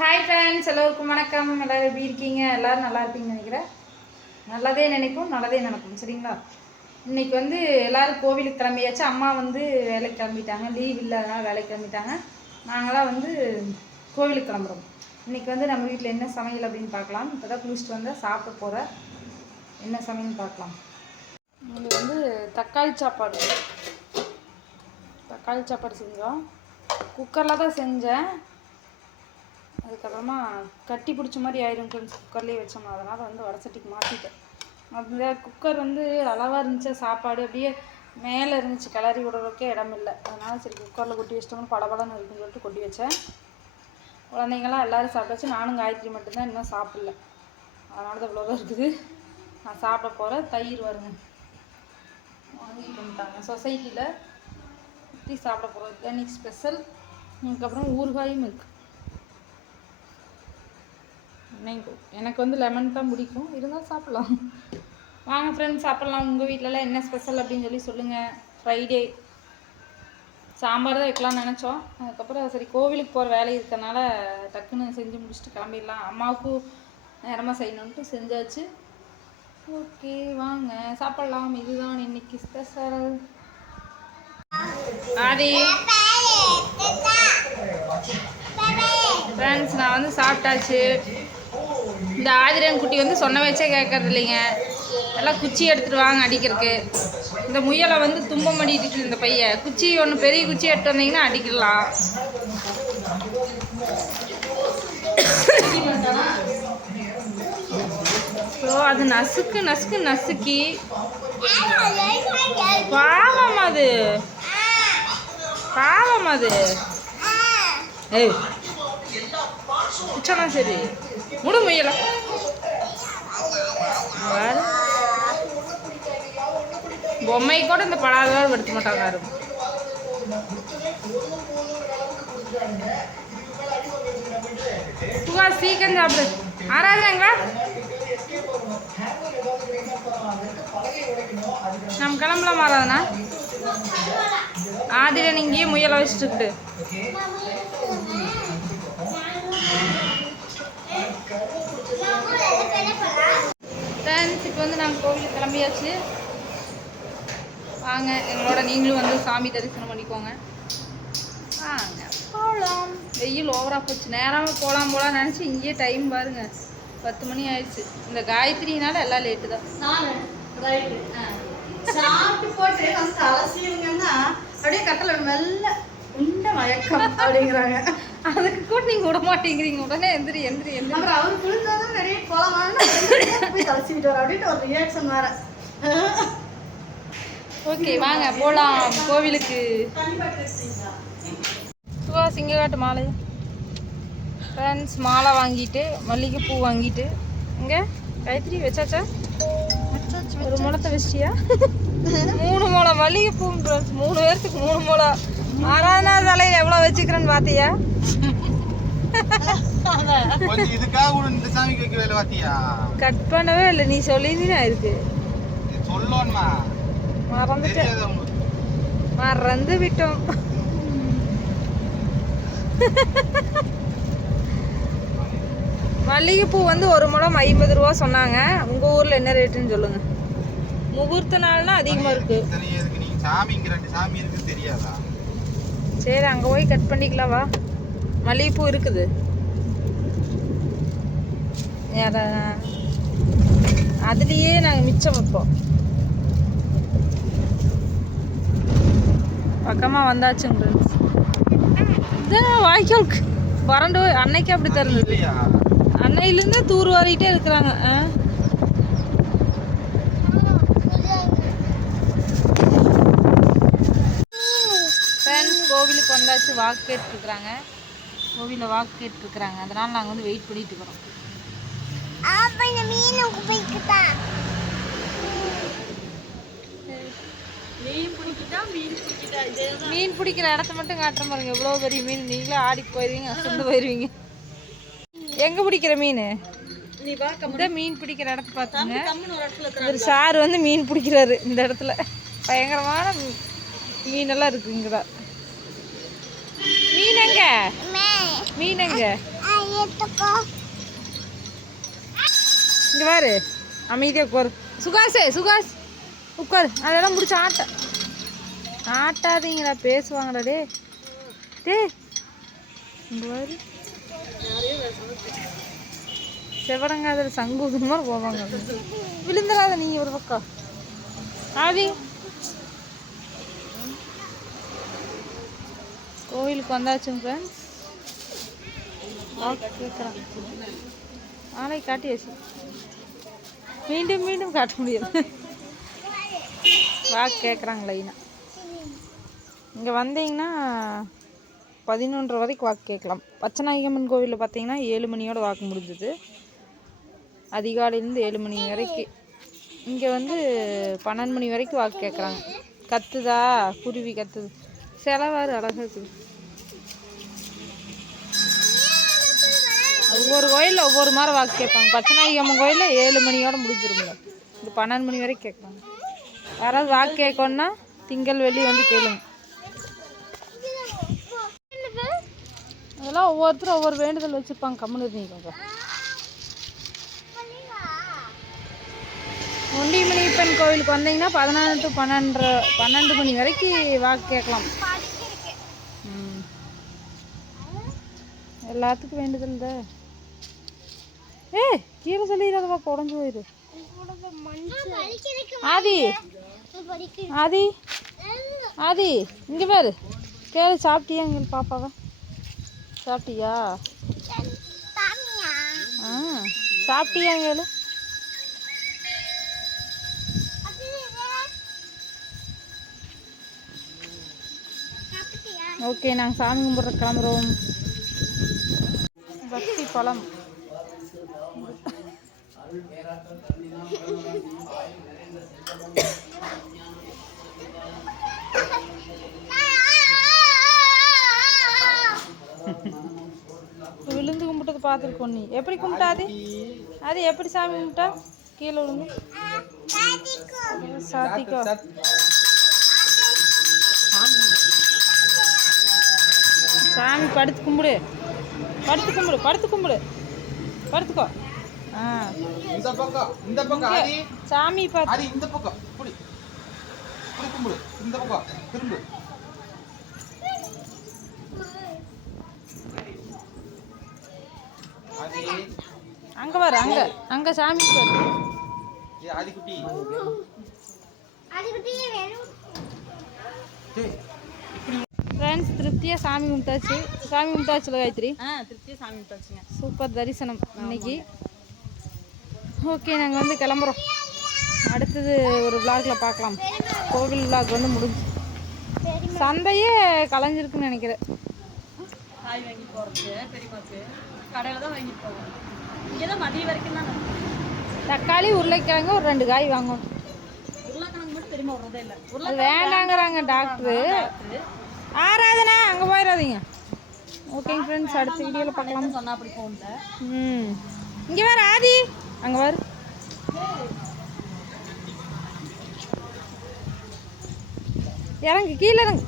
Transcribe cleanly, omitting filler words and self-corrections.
Hi friends, எல்லோருக்கும் வணக்கம். எல்லோரும் எப்படி இருக்கீங்க? எல்லோரும் நல்லா இருப்பீங்கன்னு நினைக்கிறேன். நல்லதே நினைப்போம், நல்லதே நடக்கும். சரிங்களா? இன்றைக்கி வந்து எல்லோரும் கோவிலுக்கு கிளம்பியாச்சு. அம்மா வந்து வேலைக்கு கிளம்பிட்டாங்க, லீவ் இல்லை, அதனால் வேலைக்கு கிளம்பிட்டாங்க. நாங்களாம் வந்து கோவிலுக்கு கிளம்புறோம். இன்றைக்கி வந்து நம்ம வீட்டில் என்ன சமையல் அப்படின்னு பார்க்கலாம். இப்போ தான் குளிச்சுட்டு வந்தால் சாப்பிட போகிறேன். என்ன சமையல்னு பார்க்கலாம். இது வந்து தக்காளி சாப்பாடு செஞ்சோம். குக்கரில் தான் செஞ்சேன். அதுக்கப்புறமா கட்டி பிடிச்ச மாதிரி ஆயிரும் ஃப்ரெண்ட்ஸ், குக்கர்லேயே வச்சோம்னா. அதனால் வந்து வடசட்டிக்கு மாற்றிட்டேன். அந்த குக்கர் வந்து அளவாக இருந்துச்சு, சாப்பாடு அப்படியே மேலே இருந்துச்சு, கிளறி விடுறதுக்கே இடம் இல்லை. அதனால் சரி குக்கரில் கொட்டி வச்சிட்டோம்னு படபடன்னு இருக்குன்னு சொல்லிட்டு கொட்டி வச்சேன். குழந்தைங்களாம் எல்லோரும் சாப்பிட்டாச்சு. நானும் காயத்ரி மட்டும்தான் இன்னும் சாப்பிடல. அதனால தான் இவ்வளோதான் இருக்குது. நான் சாப்பிட போகிறேன். தயிர் வருங்க வாங்கிட்டு வந்துட்டாங்க சொசைட்டியில், ஊற்றி சாப்பிட போகிறோம். இன்றைக்கி ஸ்பெஷல். அதுக்கப்புறம் ஊறுகாயும் இருக்குது. எனக்கு வந்து லெமன் தான் பிடிக்கும், இருந்தாலும் சாப்பிட்லாம். வாங்க ஃப்ரெண்ட்ஸ் சாப்பிட்லாம். உங்கள் வீட்டிலலாம் என்ன ஸ்பெஷல் அப்படின்னு சொல்லி சொல்லுங்கள். ஃப்ரைடே சாம்பார் தான் வைக்கலாம்னு நினச்சோம். அதுக்கப்புறம் சரி கோவிலுக்கு போகிற வேலை இருக்கிறனால டக்குன்னு செஞ்சு முடிச்சுட்டு கிளம்பிடலாம். அம்மாவுக்கும் நேரமாக செய்யணுன்ட்டு செஞ்சாச்சு. ஓகே வாங்க சாப்பிட்லாம். இதுதான் இன்னைக்கு ஸ்பெஷல். ஆதி ஃப்ரெண்ட்ஸ், நான் வந்து சாப்பிட்டாச்சு. இந்த ஆதிரன் குட்டி வந்து சொன்ன வச்சே கேட்கறது இல்லைங்க. எல்லாம் குச்சி எடுத்துகிட்டு வாங்க அடிக்கிறதுக்கு. இந்த முயலை வந்து துன்பம் அடிக்கிட்டு இந்த பையன். குச்சி ஒன்று பெரிய குச்சி எடுத்து வந்தீங்கன்னா அடிக்கலாம். ஸோ அது நசுக்கி பாவம் அது ஏய் சொன்னா சரி முடு முயல பொம்மை கூட இந்த படாதோடு எடுத்து மாட்டாங்க யாரும். சீக்கிரம் சாப்பிடு. ஆராதனைங்களா நம்ம கிளம்பலாம். ஆராதனா ஆதிரன் இங்கேயே முயலை வச்சுட்டு ஃப்ரெண்ட்ஸ், இப்போ வந்து நாங்கள் கோவிலுக்கு கிளம்பியாச்சு. வாங்க எங்களோட நீங்களும் வந்து சாமி தரிசனம் பண்ணிக்கோங்க. வாங்க போகலாம். வெயில் ஓவராக போச்சு. நேரமாக போகலாம் நினச்சி இங்கேயே டைம் பாருங்க 10 மணி ஆயிடுச்சு. இந்த காயத்ரினால எல்லாம் லேட்டு தான். சாப்பிட்டு போட்டு வந்து அலசிங்கன்னா அப்படியே கட்டல மெல்ல உண்ட மயக்கம் அப்படிங்கிறாங்க. அதுக்கு கூட நீங்க விட மாட்டேங்கிறீங்க. உடனே எந்திரி. அப்புறம் அவர் புரிஞ்சாதான் நிறைய போகலாமான்னு போய் தலசிக்கிட்டு வர அப்படின்ட்டு ஒரு ரியாக்ஷன் வேற. ஓகே வாங்க போகலாம் கோவிலுக்கு. சிங்ககாட்டு மாலை ஃப்ரெண்ட்ஸ், மாலை வாங்கிட்டு மல்லிகைப்பூ வாங்கிட்டு இங்கே காயத்ரி வச்சாச்சா? ஒரு முளத்தை வச்சிட்டியா? 3 முளம் மல்லிகைப்பூ ஃப்ரெண்ட்ஸ். 3 பேர்த்துக்கு 3 முளம். 6வது தலையில் எவ்வளோ வச்சுக்கிறேன்னு பார்த்தியா? கட் பண்ணவே இல்லை. நீ சொல்லியிருந்தீனா இருக்கு. மறந்து விட்டோம். மல்லிகைப்பூ வந்து 1 முழம் 50 ரூபா சொன்னாங்க. உங்கள் ஊரில் என்ன ரேட்டுன்னு சொல்லுங்கள். முகூர்த்த நாள்னா அதிகமாக இருக்கு. சரி அங்கே போய் கட் பண்ணிக்கலாம். வா, மல்லிகைப்பூ இருக்குது. அதுலேயே நாங்கள் மிச்சம் வைப்போம். பக்கமாக வந்தாச்சுங்க ஃப்ரெண்ட்ஸ். இதான் வாய்க்காலுக்கு வறண்டு அன்னைக்கு அப்படி தருந்தது. அன்னையிலேருந்து தூர் வாரிட்டே இருக்கிறாங்க. ஃப்ரெண்ட்ஸ், கோவிலுக்கு வந்தாச்சு. வாக்கு கேட்டுருக்குறாங்க. கோவிலில் வாக்கு கேட்டுருக்குறாங்க. அதனால் நாங்கள் வந்து வெயிட் பண்ணிட்டு இருக்கிறோம். மீன் பிடிக்கிற இடத்த மட்டும் காட்டுற பாருங்க. எவ்வளோ பெரிய மீன். நீங்களே ஆடி போயிடுவீங்க, அசந்து போயிடுவீங்க. எங்கே பிடிக்கிற மீன்? மீன் பிடிக்கிற இடத்த பார்த்துங்க. ஒரு சார் வந்து மீன் பிடிக்கிறாரு இந்த இடத்துல. பயங்கரமான மீனெல்லாம் இருக்கு இங்கே தான். மீன் எங்க? இங்கே பாரு அமைதியாக உட்காரு. சுகாஷ் உட்காரு. அதெல்லாம் முடிச்சு ஆட்டாதீங்கடா, பேசுவாங்கடா. டே இங்கே பாரு, செவடங்காதில் சங்கூது மாதிரி போவாங்க. விழுந்துடாத நீங்கள் ஒரு பக்கம். ஆதி கோவிலுக்கு வந்தாச்சுங்க ஃப்ரெண்ட்ஸ். கேட்குறான் நாளைக்கு காட்டியாச்சு, மீண்டும் காட்ட முடியாது. வாக்கு கேட்குறாங்க லைனா. இங்கே வந்தீங்கன்னா 11:30 வரைக்கும் வாக்கு கேட்கலாம். பச்சநாயகம்மன் கோவிலில் பார்த்தீங்கன்னா 7 மணியோட வாக்கு முடிஞ்சுது, அதிகாலையிலேருந்து 7 மணி வரைக்கும். இங்கே வந்து 12 மணி வரைக்கும் வாக்கு கேட்குறாங்க. கத்துதா குருவி கத்துது, செலவாறு அழகாக இருக்குது. ஒவ்வொரு கோயிலில் ஒவ்வொரு மாதிரி வாக்கு கேட்பாங்க. பச்சநாயகம்மன் கோயிலில் 7 மணியோட முடிஞ்சிருங்க. இங்கே 12 மணி வரைக்கும் கேட்குறாங்க. யாராவது வாக்கு கேட்கணுன்னா திங்கள் வெள்ளி வந்து கேளுங்க. அதெல்லாம் ஒவ்வொருத்தரும் ஒவ்வொரு வேண்டுதல் வச்சுருப்பாங்க. கம்முன்னு இருந்தீங்க. ஒண்டிமணிப்பன் கோவிலுக்கு வந்தீங்கன்னா 14 to 12 மணி வரைக்கும் வாக்கு கேட்கலாம். எல்லாத்துக்கும் வேண்டுதல் தான். கீழே சொல்லிடாதவா, உடஞ்சு போயிரு. ஆதி இங்கே பாரு, கேளு. சாப்பிட்டியா இங்கே பாப்பாவை? சாப்பிட்டியா? சாப்பிட்டியா கேளு. ஓகே, நாங்கள் சாமி கும்பிட்ற கிளம்புறோம். பக்தி பழம் விழுந்து கும்பிட்டது பார்த்துருக்கோம். நீ எப்படி கும்பிட்டாது? அது எப்படி சாமி கும்பிட்டா? கீழே விழுந்து சாத்திக்கோ. சாமி படுத்து கும்பிடு, படுத்துக்கோ. இந்த பக்கம் சாமி பார்த்து இந்த பக்கம் கும்பிடு. இந்த பக்கம் திரும்பு. அங்க பாரு, அங்க சாமி பாரு. ஆதிக்குட்டி ஃப்ரெண்ட்ஸ், திருப்தியாக சாமி கும்பிட்டாச்சுல காயத்ரி? திருப்தியாக சாமி கும்பிட்டாச்சுங்க. சூப்பர் தரிசனம் இன்னைக்கு. ஓகே, நாங்கள் வந்து கிளம்புறோம். அடுத்தது ஒரு விளாகில் பார்க்கலாம். கோவில் விளாக் வந்து முடிஞ்சு. சந்தையே கலைஞ்சிருக்குன்னு நினைக்கிறேன். காய் வாங்கி போகிறது பெரியமாக்கு கடையில் தான் வாங்கிட்டு போவோம். இங்கே தான் மதியம் வரைக்கும் தான். தக்காளி உருளைக்கிழங்கு ஒரு 2 காய் வாங்கணும். உருளைக்கிழங்கு மட்டும் திரும்ப வர்றதே இல்லை. அது வேண்டாங்கிறாங்க டாக்டரு. ஆராதனா அங்கே போயிடாதீங்க. ஓகேங்க ஃப்ரெண்ட்ஸ், அடுத்த வீடியோவில் பார்க்கலாம். சொன்னால் அப்படி போகல. இங்கே வேறு ஆதி, அங்கே வேறு இறங்கு, கீழே இறங்கு.